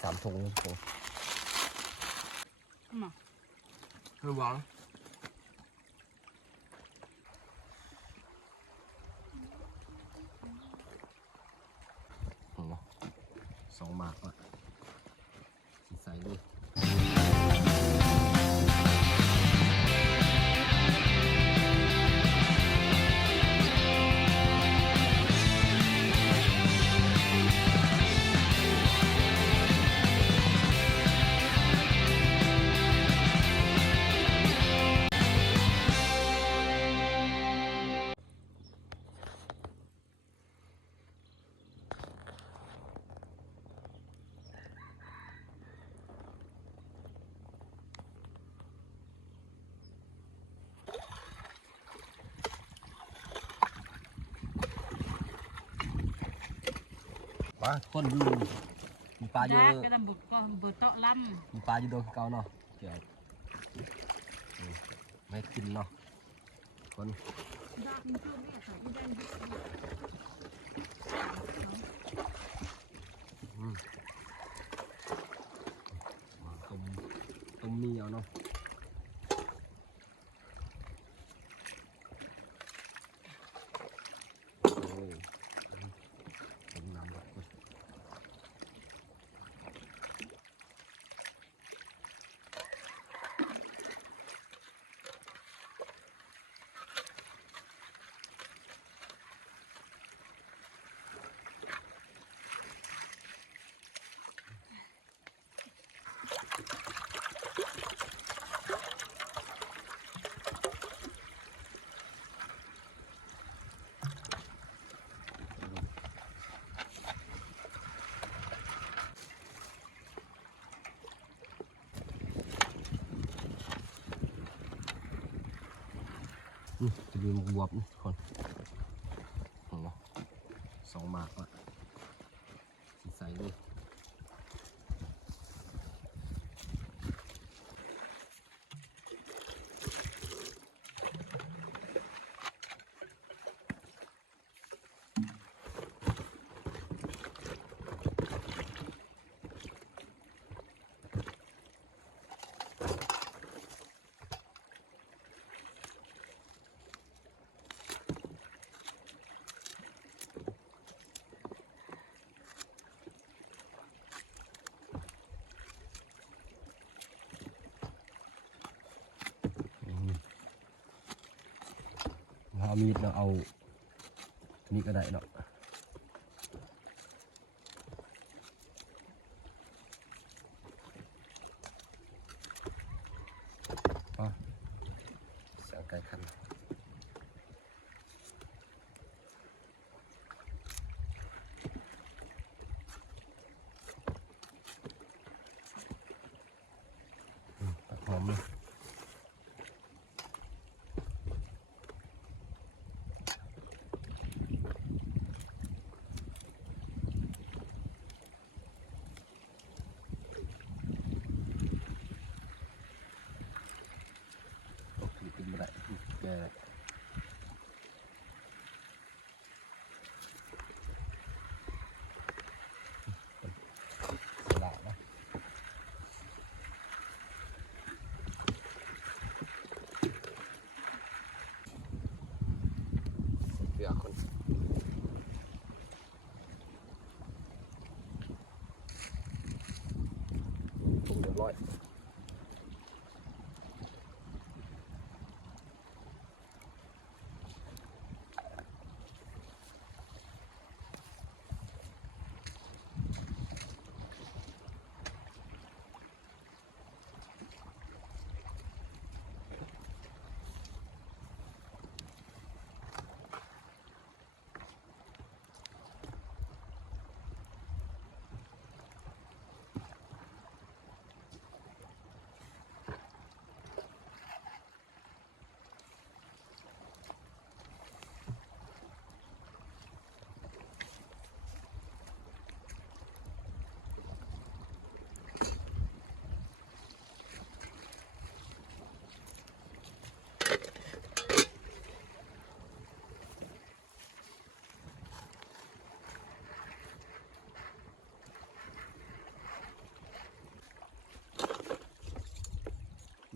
สามถุงโอ้มาระวังโอ้สองหมากอะ มาคนอยู่มีปลาอยู่ดากกระดำบุกก็เบอร์เตาะลมีปลาอยู่โดนเก่าเนาะเดี๋ยวอืมไม่กินเนาะคนำดากมันช่วงนี้ค่ะที่ได้ยึดอืมมาต้มต้มมีเอาเนาะโอ้ยต้มน้ำแบบนี้ อืม จะดูมกบวบนี่คนสองหมากละ เอามีดเนาะเอาอันนี้ก็ได้เนาะอะเสียงไก่ขัน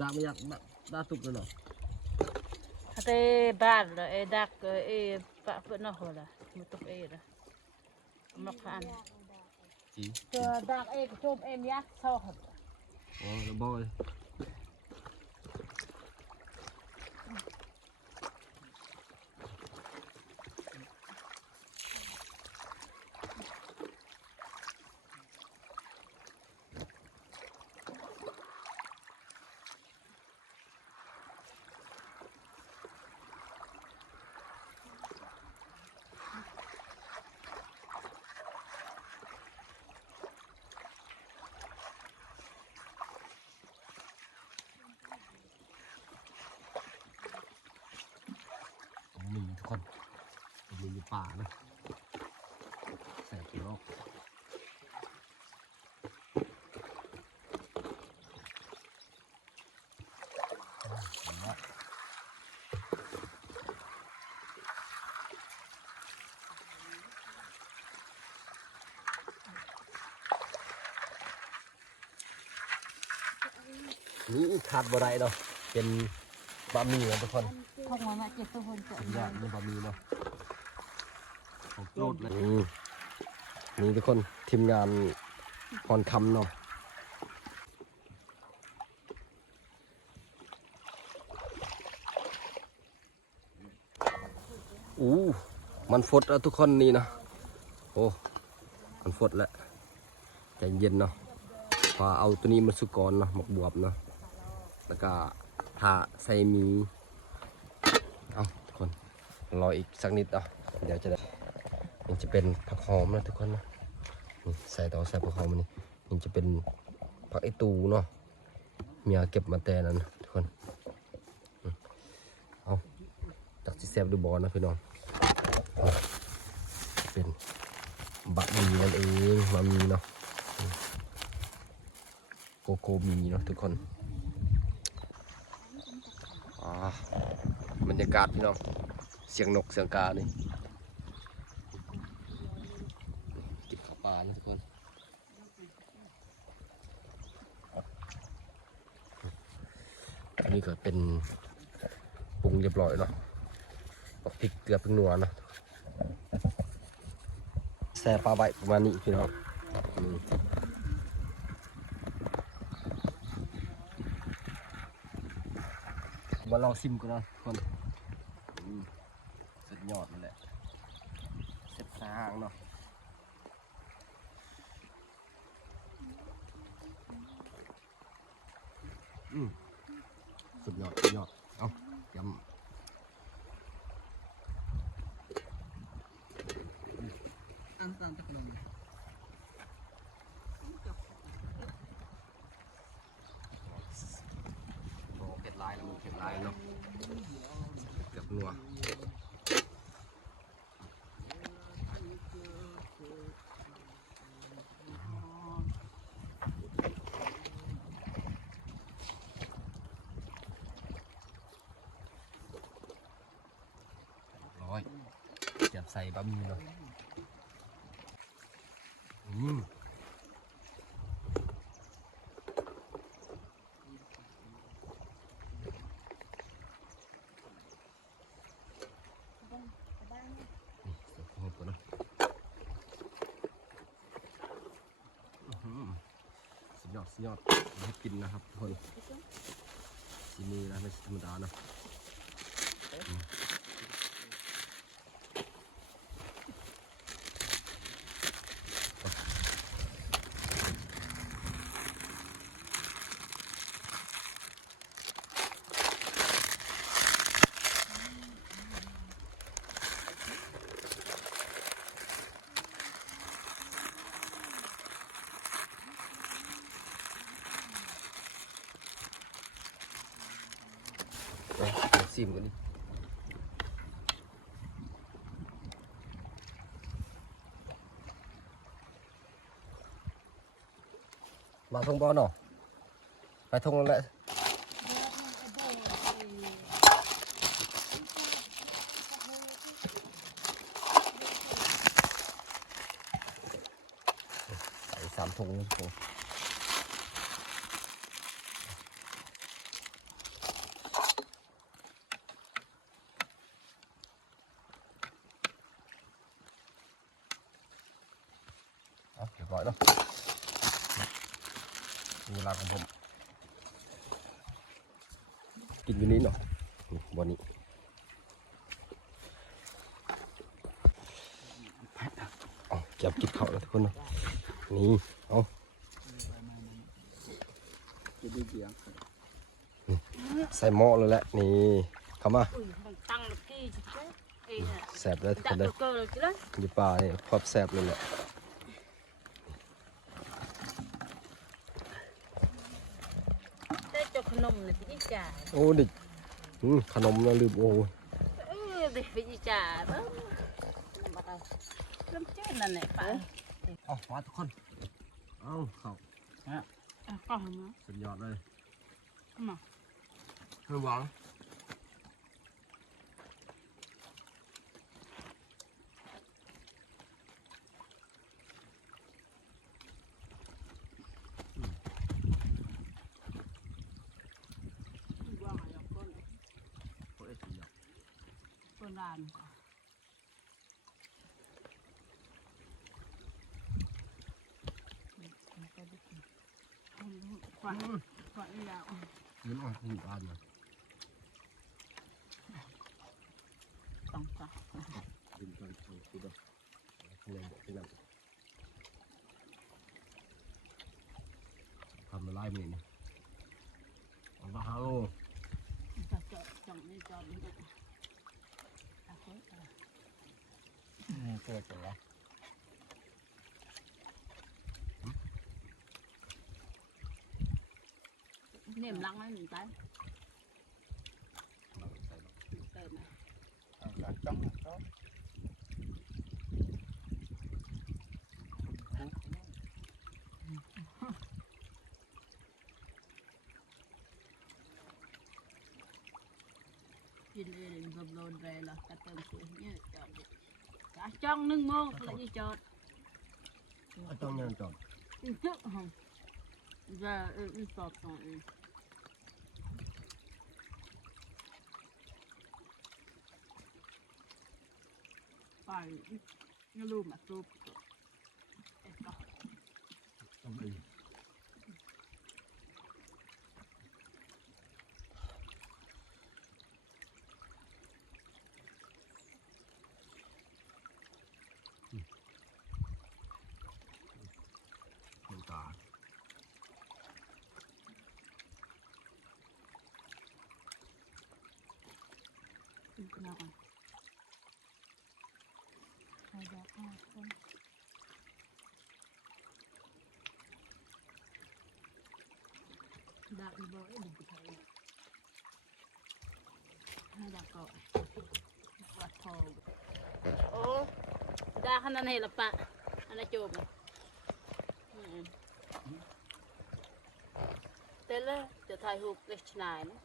ดาไม่อยากดาดาตุกเลยเนาะ Hate bad lah, eh dak eh pak pernah lah, mutuk eh lah. Makan. จี Ke dak eh cum em ya, so. อ๋อแล้วบอย ผมมีทุกคนผมมี อยู่ป่านะแสบอยู่รอบอ่าเห็นแล้วนี่ขาดบ่ได้เนาะเป็นบะหมี่นะทุกคน Không mà mẹ chết tôi hôn สุดยอดนี่บะหมี่เนาะของ โปรดเลยนี่ทุกคนทีมงานพรคำเนาะอู้มันฟดแล้วทุกคนนี่นะโอ้มันฟดแล้วใจเย็นเนาะพอเอาตัวนี้มาสุกรเนาะหมกบวบเนาะแล้วก็ทาใส่มีเอาทุกคนรออีกสักนิดอะเดี๋ยวจะได้ นี่จะเป็นผักหอมนะทุกคนนะนี่ใส่ต่อใส่ผักหอมนี่นี่จะเป็นผักไอตูเนาะเมียเก็บมาแต่นั้นทุกคนเอาจากที่แซบดูบอลนะพี่น้องเป็นบะหมี่นั่นเองบะหมี่เนาะโกโก้มีเนาะทุกคนอ่าบรรยากาศพี่น้องเสียงนกเสียงกานี่ข้าวปลานะทุกคน อั นี้ก็เป็นปรุงเรียบร้อยเนาะปักพริกเกลือพริกนัวเนาะแซ่ปลาใบประมาณนี้พี่น้องมมาลองซิมกันนะทุกคน อืมสุดยอดนั่นแหละเสร็จทางเนาะอืมสุดยอดสุดยอด เอายำโอ้เผ็ดลายแล้วมันเผ็ดลายเนาะ เกือบนัวร้อยเจ็บใส่บะหมี่เลยอืมนี่เสิร์ฟข้าวก่อนนะอื้อหือสุด ยอดสุดยอดให้กินนะครับทุกคนที่นี่นะไม่ใช่ธรรมดานะ เอาซิมกันดิมาทงบอลเนาะไปทงแล้วแหละใส่สามทงนะทุกคน ร้อยเนาะ เวลาของผม กินอยู่นี้เนาะนี่บนนี้เอาเก็บกินข้าวแล้วทุกคนเนาะนี่เอาจะได้เสียงใส่หม้อเลยแหละนี่เข้ามา Ui, thằng tăng được kia chứ chứ. Ê, nè. แสบเลยทุกค Đã นเลย được cơ rồi chứ đấy. อยู่ป่าเนี่ยครอบแสบเลยแหละ Thế cho khăn nồng này phải đi trả. โอ้ดิอืมขนมนะลืมโอ้ย Ừ, thì phải đi trả đó. Bắt đầu. Lâm chết là này phải. เอามาทุกคนเอาเข้า À, còn hả? สุดยอดเลย Mà. คือหวัง Quang ở dọc con này. โอ้ยสุดยอด Con đàn. Quả, quả đi dạo. ยืนอ่อนคุณอ่านมา Tổng cả. ยืนตอนเอาคือแบบข้างในบอกที่นั่นทำละลายมือนี่เอาฮัลโหล Chặt chặt, chẳng đi cho đi được. À, ี่เกิเสร็แล้วเนี่ยมัลังไหมหนึ่งใจเติมไหมจังจังกินเลยมันรำโดนแรงหลอกแต่เติมเสียเนี่ยจอดเด็ด ចាស់ចង់នឹងមកផ្លេចនេះចតអត់ចង់ញ៉ាំចតចឹកហងយ៉ាអ៊ីសតតអ៊ីបាយងលូមកទូបអេតោះអ៊ី ดอกอะดอกมากคนดอกอีโบอีบุกไปให้ดากก่อนวัดทองโอ้ดาขนาดไหนละปะอันนั้นจบเตลจะถ่ายรูปเล็กชนายนะ